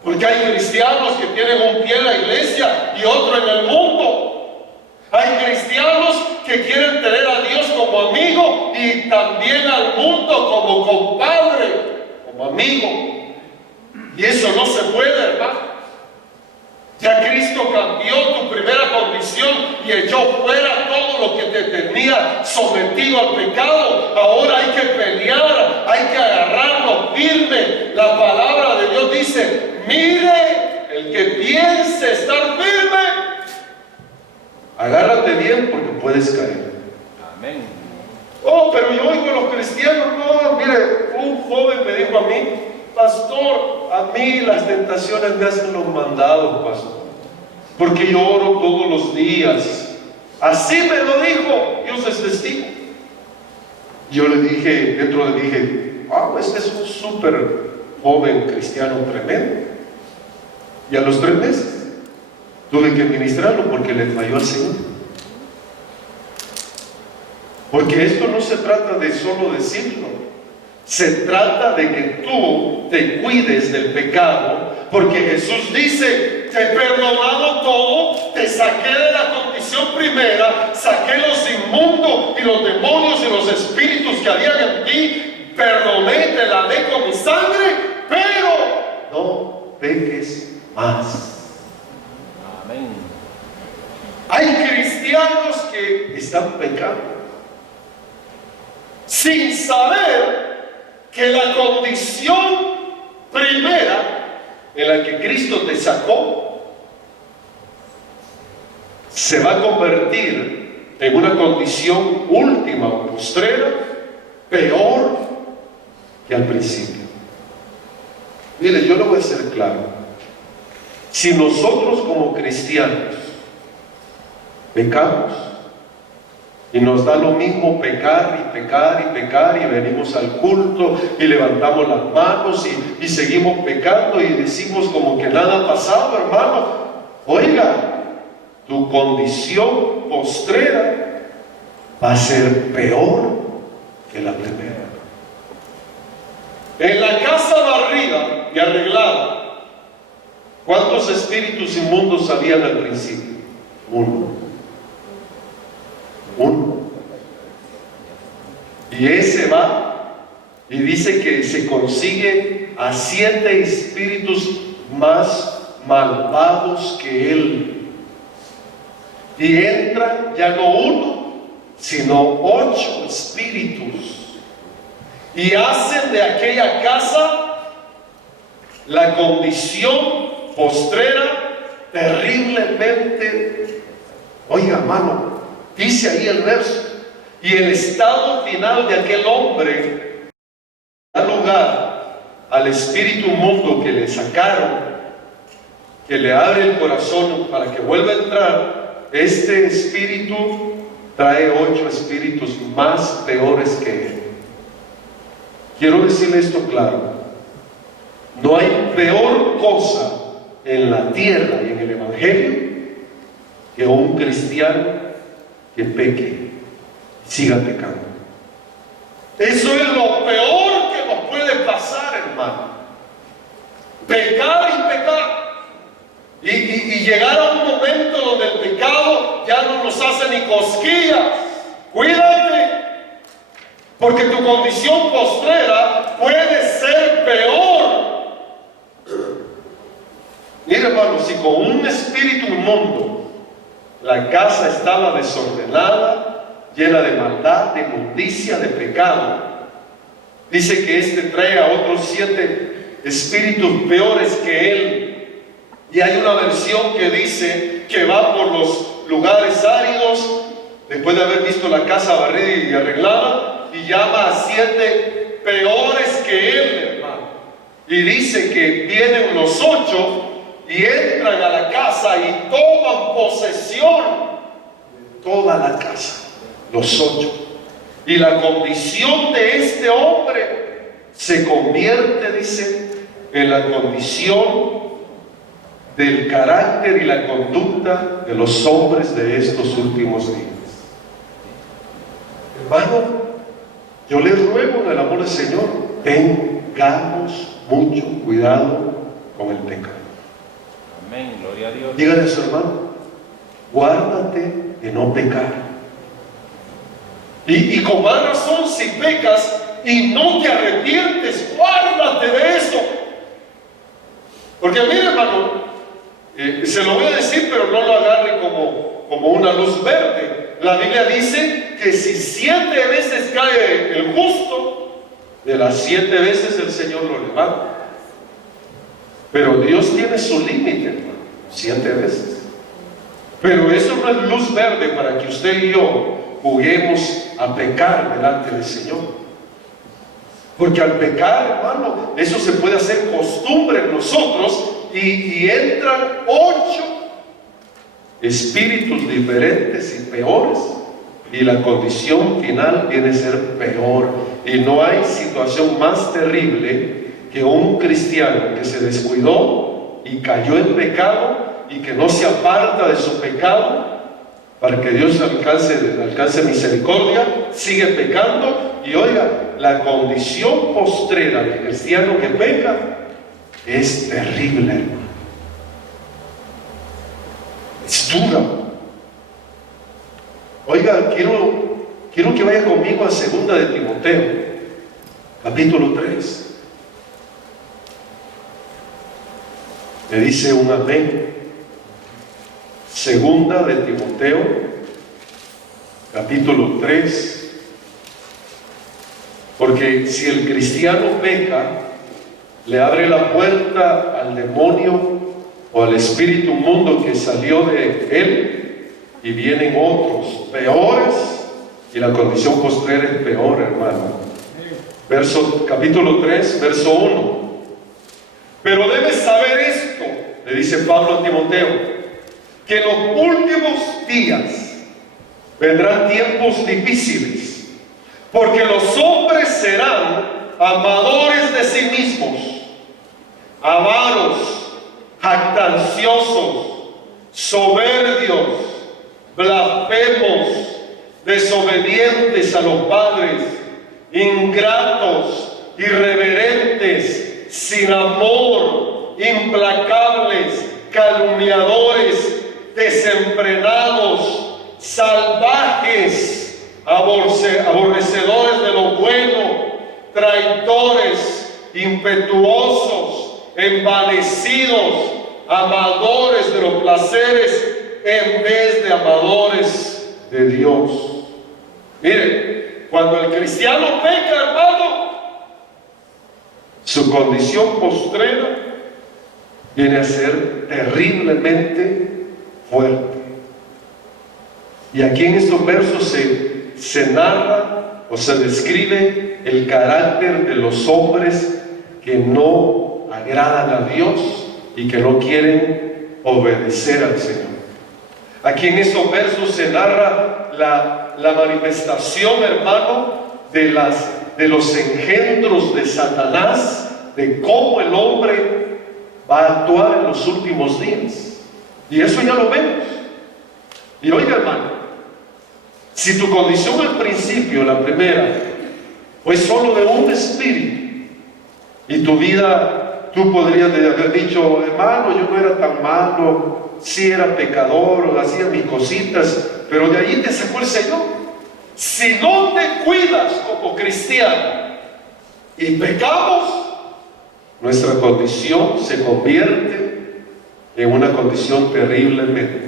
Porque hay cristianos que tienen un pie en la iglesia y otro en el mundo. Hay cristianos que quieren tener a Dios como amigo y también al mundo como compadre, como amigo. Y eso no se puede, hermano. Ya Cristo cambió tu primera condición y echó fuera todo lo que te tenía sometido al pecado. Ahora hay que pelear, hay que agarrarlo firme. La palabra de Dios dice: mire, el que piense estar firme, agárrate bien porque puedes caer. Amén. Oh, pero yo oigo a los cristianos, no, mire, un joven me dijo a mí: pastor, a mí las tentaciones me hacen los mandados, pastor, porque yo oro todos los días. Así me lo dijo, Dios es testigo. Yo le dije, este es un súper joven cristiano tremendo. Y a los 3 meses tuve que ministrarlo porque le falló al Señor. Porque esto no se trata de solo decirlo. Se trata de que tú te cuides del pecado, porque Jesús dice: te he perdonado todo, te saqué de la condición primera, saqué los inmundos y los demonios y los espíritus que habían en ti, perdoné, te lavé con mi sangre, pero no peques más. Amén. Hay cristianos que están pecando sin saber que la condición primera en la que Cristo te sacó se va a convertir en una condición última o postrera peor que al principio. Mire, yo lo voy a hacer claro. Si nosotros como cristianos pecamos y nos da lo mismo pecar y pecar y pecar, y venimos al culto y levantamos las manos y seguimos pecando y decimos como que nada ha pasado, hermano, oiga, tu condición postrera va a ser peor que la primera. En la casa barrida y arreglada, ¿cuántos espíritus inmundos habían al principio? Uno. Y ese va y dice que se consigue a 7 espíritus más malvados que él. Y entran ya no 1, sino 8 espíritus. Y hacen de aquella casa la condición postrera terriblemente. Oiga, hermano, dice ahí el verso, y el estado final de aquel hombre da lugar al espíritu inmundo que le sacaron, que le abre el corazón para que vuelva a entrar. Este espíritu trae 8 espíritus más peores que él. Quiero decirle esto claro: no hay peor cosa en la tierra y en el evangelio que un cristiano que peque, siga pecando. Eso es lo peor que nos puede pasar, hermano. Pecar y pecar. Y llegar a un momento donde el pecado ya no nos hace ni cosquillas. Cuídate, porque tu condición postrera puede ser peor. Mira, hermano, si con un espíritu inmundo la casa estaba desordenada, llena de maldad, de inmundicia, de pecado, dice que este trae a otros 7 espíritus peores que él. Y hay una versión que dice que va por los lugares áridos, después de haber visto la casa barrida y arreglada, y llama a 7 peores que él, hermano. Y dice que vienen los 8 y entran a la casa y toman posesión de toda la casa, los 8. Y la condición de este hombre se convierte, dice, en la condición del carácter y la conducta de los hombres de estos últimos días. Hermano, yo les ruego en el amor del Señor, tengamos mucho cuidado con el pecado. Amén, gloria a Dios. Dígale a su hermano, guárdate de no pecar. Y con más razón, si pecas y no te arrepientes, guárdate de eso. Porque mire, hermano, se lo voy a decir, pero no lo agarre como una luz verde. La Biblia dice que si 7 veces cae el justo, de las 7 veces el Señor lo levanta. Pero Dios tiene su límite, hermano, 7 veces. Pero eso no es luz verde para que usted y yo juguemos a pecar delante del Señor. Porque al pecar, hermano, eso se puede hacer costumbre en nosotros, y entran 8 espíritus diferentes y peores, y la condición final viene a ser peor. Y no hay situación más terrible que un cristiano que se descuidó y cayó en pecado y que no se aparta de su pecado para que Dios alcance misericordia, sigue pecando. Y oiga, la condición postrera del cristiano que peca es terrible, hermano. Es dura. Oiga, quiero que vaya conmigo a 2 de Timoteo, capítulo 3. Me dice un amén. 2 de Timoteo, capítulo 3. Porque si el cristiano peca, le abre la puerta al demonio o al espíritu inmundo que salió de él, y vienen otros peores, y la condición postrera es peor, hermano. Capítulo 3, verso 1. Pero debes saber esto, le dice Pablo a Timoteo, que en los últimos días vendrán tiempos difíciles, porque los hombres serán amadores de sí mismos, avaros, jactanciosos, soberbios, blasfemos, desobedientes a los padres, ingratos, irreverentes, sin amor, implacables, calumniadores, desenfrenados, salvajes, aborrecedores de lo traidores, impetuosos, envanecidos, amadores de los placeres en vez de amadores de Dios. Mire, cuando el cristiano peca, hermano, su condición postrera viene a ser terriblemente fuerte. Y aquí en estos versos se narra o se describe el carácter de los hombres que no agradan a Dios y que no quieren obedecer al Señor. Aquí en estos versos se narra la manifestación, hermano, de los engendros de Satanás, de cómo el hombre va a actuar en los últimos días. Y eso ya lo vemos. Y oiga, hermano, si tu condición al principio, la primera, fue solo de un espíritu, y tu vida, tú podrías haber dicho, hermano, yo no era tan malo, sí era pecador, hacía mis cositas, pero de allí te sacó el Señor. Si no te cuidas como cristiano y pecamos, nuestra condición se convierte en una condición terriblemente.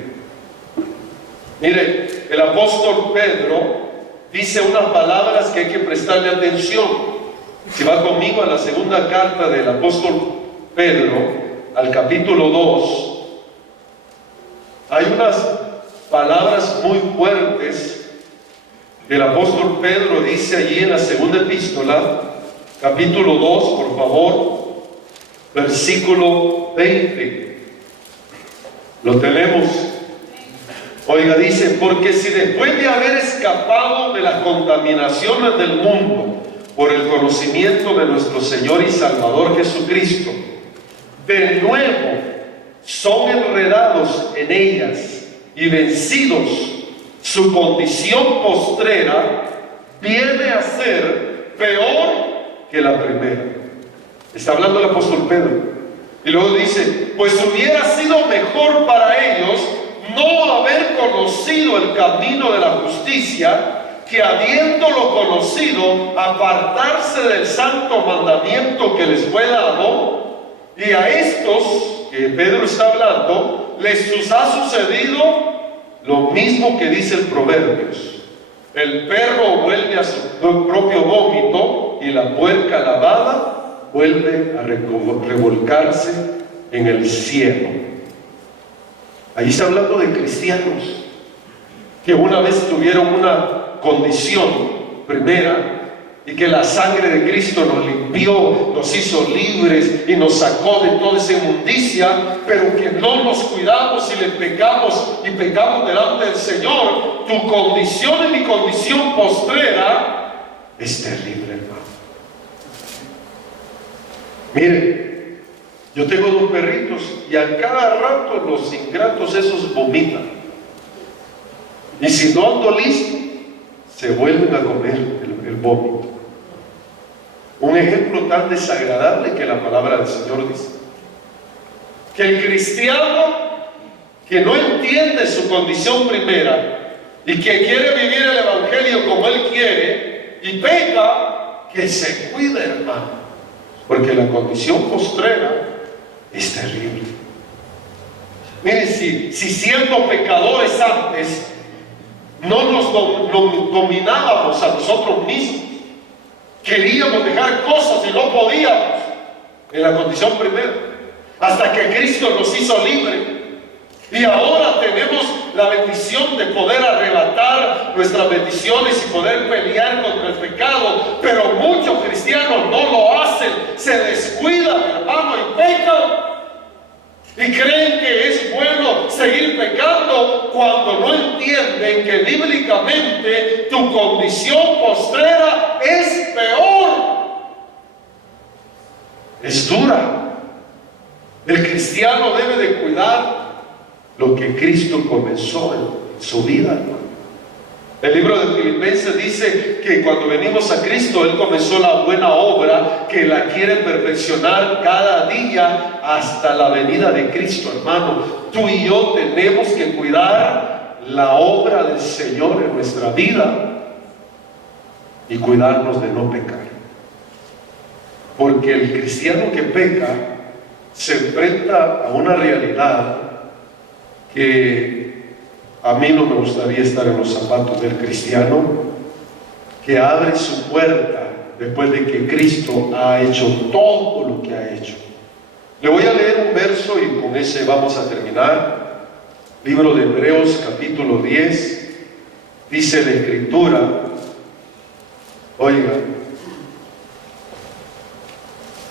Mire, el apóstol Pedro dice unas palabras que hay que prestarle atención. Si va conmigo a la segunda carta del apóstol Pedro, al capítulo 2, hay unas palabras muy fuertes que el apóstol Pedro dice allí en la segunda epístola, capítulo 2, por favor, versículo 20. Lo tenemos. Oiga, dice, porque si después de haber escapado de las contaminaciones del mundo por el conocimiento de nuestro Señor y Salvador Jesucristo, de nuevo son enredados en ellas y vencidos, su condición postrera viene a ser peor que la primera. Está hablando el apóstol Pedro. Y luego dice, pues hubiera sido mejor para ellos no haber conocido el camino de la justicia, que habiéndolo conocido, apartarse del santo mandamiento que les fue dado. Y a estos que Pedro está hablando, les ha sucedido lo mismo que dice el Proverbios: el perro vuelve a su propio vómito y la puerca lavada vuelve a revolcarse en el cielo. Ahí está hablando de cristianos que una vez tuvieron una condición primera y que la sangre de Cristo nos limpió, nos hizo libres y nos sacó de toda esa inmundicia, pero que no nos cuidamos y le pecamos y pecamos delante del Señor. Tu condición y mi condición postrera es terrible, hermano. Mire, yo tengo 2 perritos y a cada rato los ingratos esos vomitan. Y si no ando listo, se vuelven a comer el vómito. Un ejemplo tan desagradable que la palabra del Señor dice. Que el cristiano que no entiende su condición primera y que quiere vivir el evangelio como él quiere y peca, que se cuide, hermano. Porque la condición postrera es terrible. Miren, si siendo pecadores antes no nos dominábamos a nosotros mismos, queríamos dejar cosas y no podíamos en la condición primera, hasta que Cristo nos hizo libres. Y ahora tenemos la bendición de poder arrebatar nuestras bendiciones y poder pelear contra el pecado, pero muchos cristianos no lo hacen, se descuidan, hermano, y pecan. Y creen que es bueno seguir pecando cuando no entienden que bíblicamente tu condición postrera es peor. Es dura. El cristiano debe de cuidar lo que Cristo comenzó en su vida, hermano. El libro de Filipenses dice que cuando venimos a Cristo, Él comenzó la buena obra, que la quiere perfeccionar cada día hasta la venida de Cristo, hermano. Tú y yo tenemos que cuidar la obra del Señor en nuestra vida y cuidarnos de no pecar. porque el cristiano que peca se enfrenta a una realidad que a mí no me gustaría estar en los zapatos del cristiano que abre su puerta después de que Cristo ha hecho todo lo que ha hecho. Le voy a leer un verso y con ese vamos a terminar. Libro de Hebreos, capítulo 10, dice la Escritura, oiga,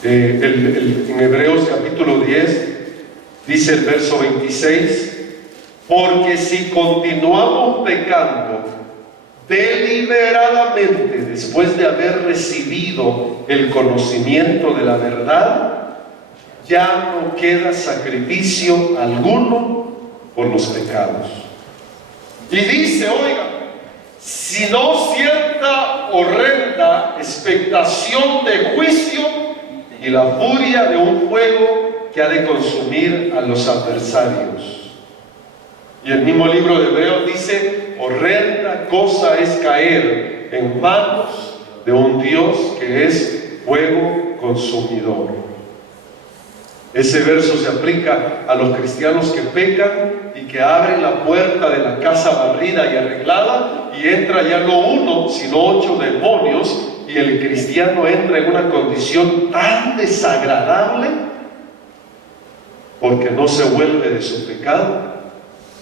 en Hebreos capítulo 10 dice el verso 26, porque si continuamos pecando deliberadamente después de haber recibido el conocimiento de la verdad, ya no queda sacrificio alguno por los pecados. Y dice, oiga, sino cierta horrenda expectación de juicio y la furia de un fuego que ha de consumir a los adversarios. Y el mismo libro de Hebreos dice, horrenda cosa es caer en manos de un Dios que es fuego consumidor. Ese verso se aplica a los cristianos que pecan y que abren la puerta de la casa barrida y arreglada y entra ya no uno, sino 8 demonios, y el cristiano entra en una condición tan desagradable porque no se vuelve de su pecado,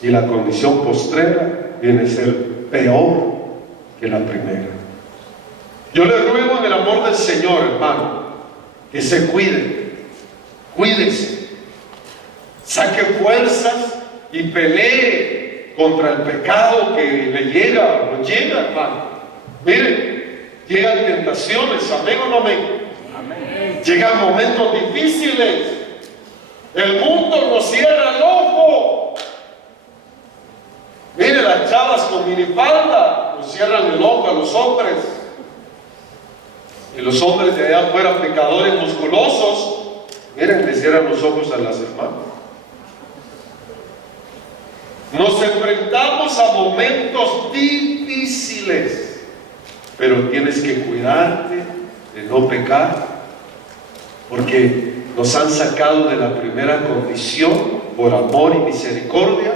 y la condición postrera viene a ser peor que la primera. Yo le ruego en el amor del Señor, hermano, que se cuide. Cuídese, saque fuerzas y pelee contra el pecado que le llega, no llega, hermano. Miren, llegan tentaciones, amén o no amén. Amén. Llegan momentos difíciles. El mundo nos cierra el ojo. Miren, las chavas con minifalda nos cierran el ojo a los hombres. Y los hombres de allá afuera, pecadores musculosos, miren, le cierran los ojos a las hermanas. Nos enfrentamos a momentos difíciles, pero tienes que cuidarte de no pecar, porque nos han sacado de la primera condición por amor y misericordia,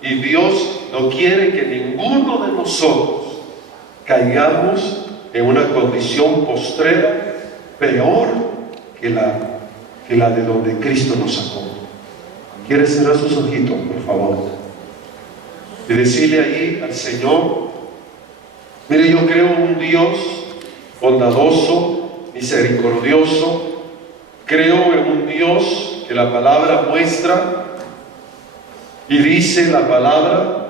y Dios no quiere que ninguno de nosotros caigamos en una condición postrera peor que la de donde Cristo nos sacó. ¿Quiere cerrar sus ojitos, por favor? Y decirle ahí al Señor, mire, yo creo en un Dios bondadoso, misericordioso. Creo en un Dios que la palabra muestra y dice la palabra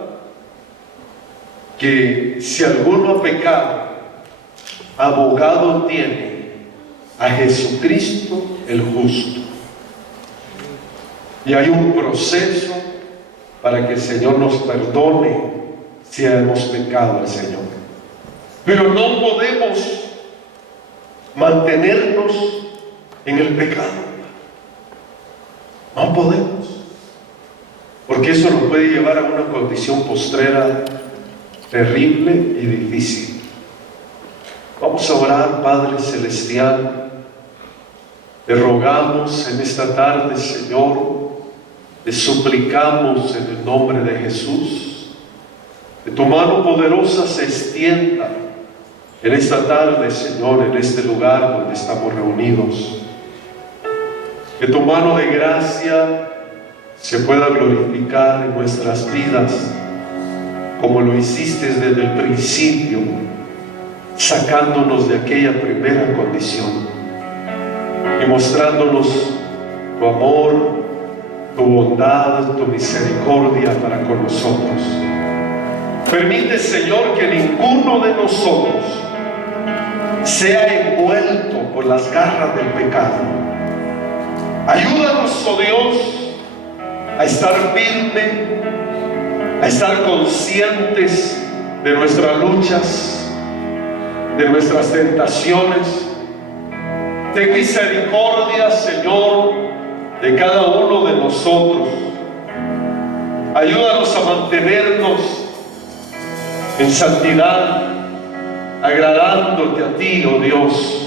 que si alguno ha pecado, abogado tiene a Jesucristo el justo. Y hay un proceso para que el Señor nos perdone si hemos pecado al Señor. Pero no podemos mantenernos en el pecado. No podemos. Porque eso nos puede llevar a una condición postrera terrible y difícil. Vamos a orar, Padre Celestial. Te rogamos en esta tarde, Señor, te suplicamos en el nombre de Jesús, que tu mano poderosa se extienda en esta tarde, Señor, en este lugar donde estamos reunidos. Que tu mano de gracia se pueda glorificar en nuestras vidas, como lo hiciste desde el principio, sacándonos de aquella primera condición y mostrándonos tu amor, tu bondad, tu misericordia para con nosotros. Permite, Señor, que ninguno de nosotros sea envuelto por las garras del pecado. Ayúdanos, oh Dios, a estar firme, a estar conscientes de nuestras luchas, de nuestras tentaciones. Ten misericordia, Señor, de cada uno de nosotros. Ayúdanos a mantenernos en santidad, agradándote a ti, oh Dios.